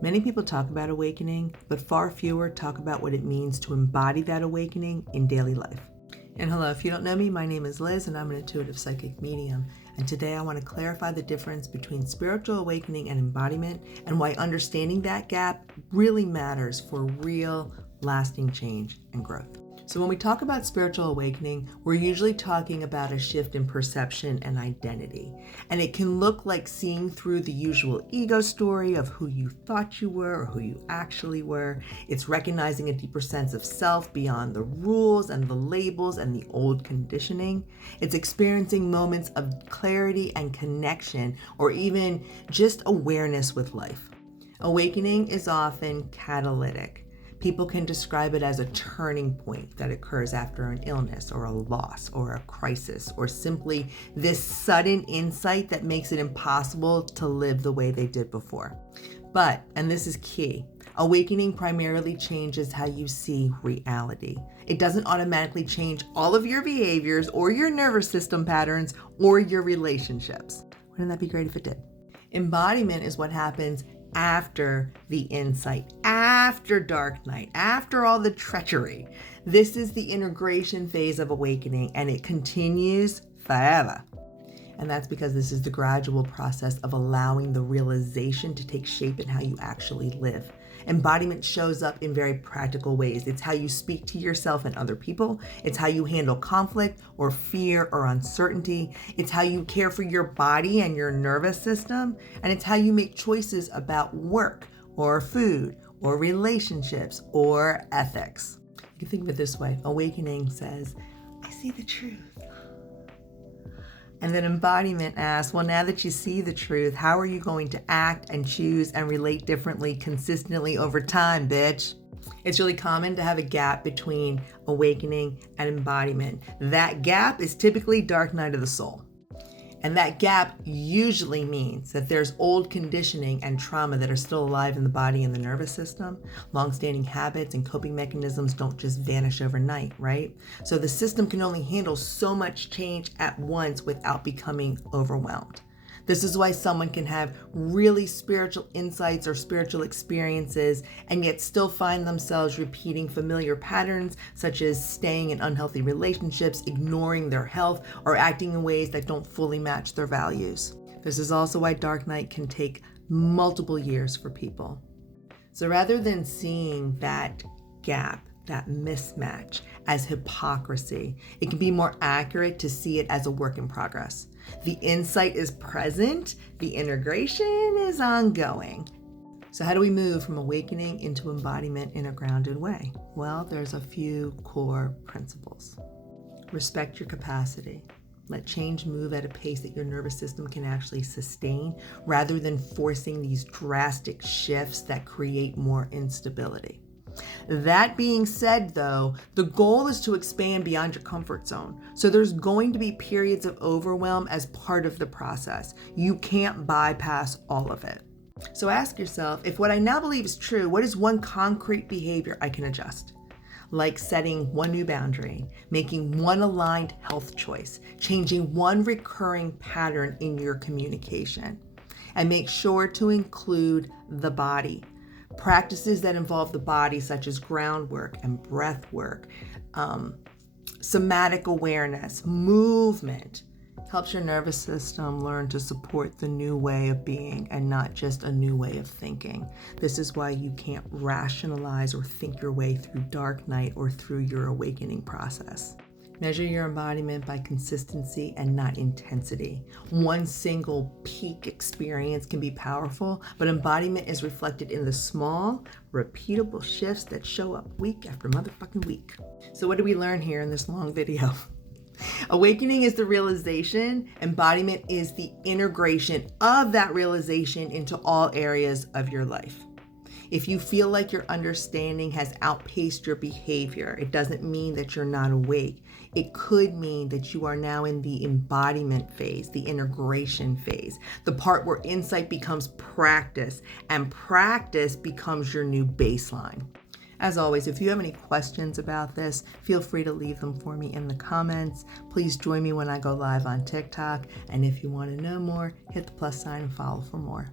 Many people talk about awakening, but far fewer talk about what it means to embody that awakening in daily life. And hello, if you don't know me, my name is Liz and I'm an intuitive psychic medium. And today I want to clarify the difference between spiritual awakening and embodiment and why understanding that gap really matters for real, lasting change and growth. So when we talk about spiritual awakening, we're usually talking about a shift in perception and identity. And it can look like seeing through the usual ego story of who you thought you were or who you actually were. It's recognizing a deeper sense of self beyond the rules and the labels and the old conditioning. It's experiencing moments of clarity and connection, or even just awareness with life. Awakening is often catalytic. People can describe it as a turning point that occurs after an illness or a loss or a crisis, or simply this sudden insight that makes it impossible to live the way they did before. But, and this is key, awakening primarily changes how you see reality. It doesn't automatically change all of your behaviors or your nervous system patterns or your relationships. Wouldn't that be great if it did? Embodiment is what happens after the insight, after dark night, after all the treachery. This is the integration phase of awakening, and it continues forever. And that's because this is the gradual process of allowing the realization to take shape in how you actually live. Embodiment shows up in very practical ways. It's how you speak to yourself and other people. It's how you handle conflict or fear or uncertainty. It's how you care for your body and your nervous system. And it's how you make choices about work or food or relationships or ethics. You can think of it this way. Awakening says, I see the truth. And then embodiment asks, well, now that you see the truth, how are you going to act and choose and relate differently consistently over time, bitch? It's really common to have a gap between awakening and embodiment. That gap is typically dark night of the soul. And that gap usually means that there's old conditioning and trauma that are still alive in the body and the nervous system. Long-standing habits and coping mechanisms don't just vanish overnight, right? So the system can only handle so much change at once without becoming overwhelmed. This is why someone can have really spiritual insights or spiritual experiences and yet still find themselves repeating familiar patterns, such as staying in unhealthy relationships, ignoring their health, or acting in ways that don't fully match their values. This is also why dark night can take multiple years for people. So rather than seeing that gap, that mismatch as hypocrisy, it can be more accurate to see it as a work in progress. The insight is present, the integration is ongoing. So how do we move from awakening into embodiment in a grounded way? Well, there's a few core principles. Respect your capacity. Let change move at a pace that your nervous system can actually sustain, rather than forcing these drastic shifts that create more instability. That being said, though, the goal is to expand beyond your comfort zone. So there's going to be periods of overwhelm as part of the process. You can't bypass all of it. So ask yourself, if what I now believe is true, what is one concrete behavior I can adjust? Like setting one new boundary, making one aligned health choice, changing one recurring pattern in your communication. And make sure to include the body. Practices that involve the body, such as groundwork and breath work, somatic awareness, movement, helps your nervous system learn to support the new way of being and not just a new way of thinking. This is why you can't rationalize or think your way through dark night or through your awakening process. Measure your embodiment by consistency and not intensity. One single peak experience can be powerful, but embodiment is reflected in the small, repeatable shifts that show up week after motherfucking week. So what did we learn here in this long video? Awakening is the realization. Embodiment is the integration of that realization into all areas of your life. If you feel like your understanding has outpaced your behavior, it doesn't mean that you're not awake. It could mean that you are now in the embodiment phase, the integration phase, the part where insight becomes practice and practice becomes your new baseline. As always, if you have any questions about this, feel free to leave them for me in the comments. Please join me when I go live on TikTok. And if you want to know more, hit the plus sign and follow for more.